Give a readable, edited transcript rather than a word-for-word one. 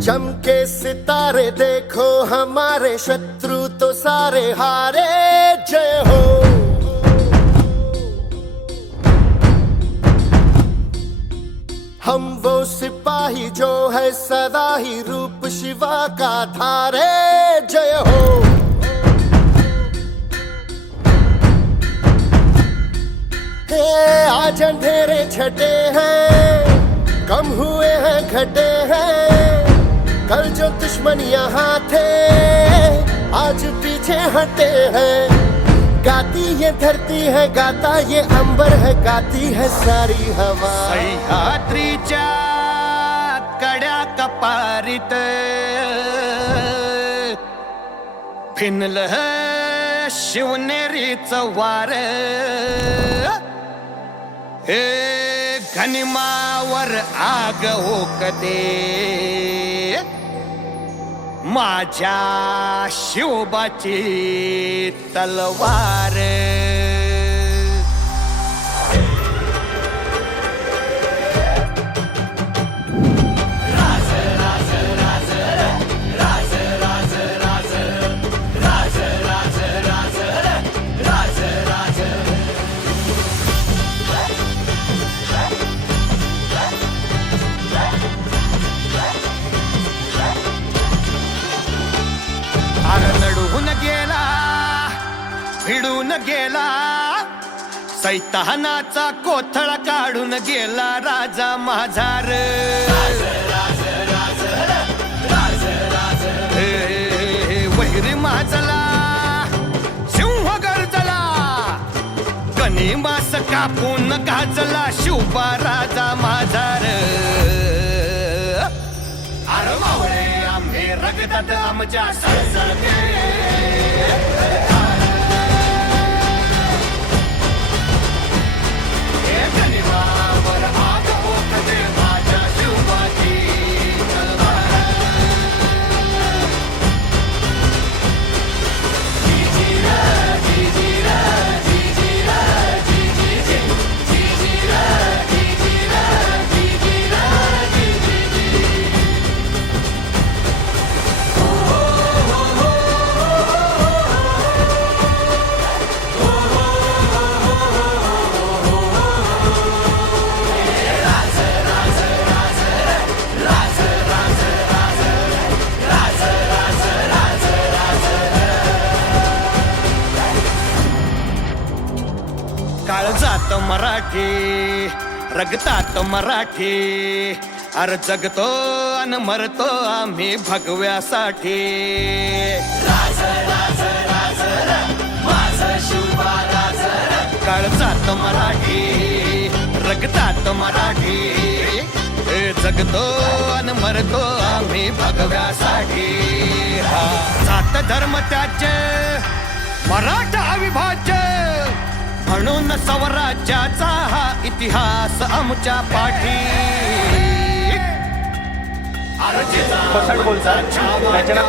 चमके सितारे देखो हमारे शत्रु तो सारे हारे जय हो। हम वो सिपाही जो है सदा ही रूप शिवा का धारे जय हो। हे आज अंधेरे छटे हैं, कम हुए हैं घटे हैं, कल जो दुश्मन यहाँ थे आज पीछे हटे हैं। गाती ये धरती है, गाता ये अंबर है, गाती है सारी हवा। सह्याद्रीच्या कड्या कपारीत फिनलं शिवनेरीचं वार, हे घनिमावर आग ओकते माझ्या शिवबाची तलवार। लढून गेला भिडून गेला, सैतानाचा कोथळा काढून गेला राजा माझा रे। वैरी माजला सिंह गरजला, कणी मास कापून गाजला शिवबा राजा माझा रे। अरे मावळे आम्ही रगतात आमच्या सळसळते, गनिमावर आग ओकते माझ्या शिवबाची तलवार। जी जी रा जी जी रा जी जी रा जी जी जी जी जी रा जी जी रा जी जी रा जी जी जी। काळजात मराठी रगतात मराठी, अरे जगतो अन मरतो आम्ही भगव्यासाठी। राज राज राज माझा शिवबा राज, काळजात मराठी रगतात मराठी, जगतो अन मरतो आम्ही भगव्यासाठी। हा जात धर्म त्याचे मराठा अविभाज्य, म्हणून स्वराज्याचा हा इतिहास आमच्या पाठी। कसं बोलतात त्याच्या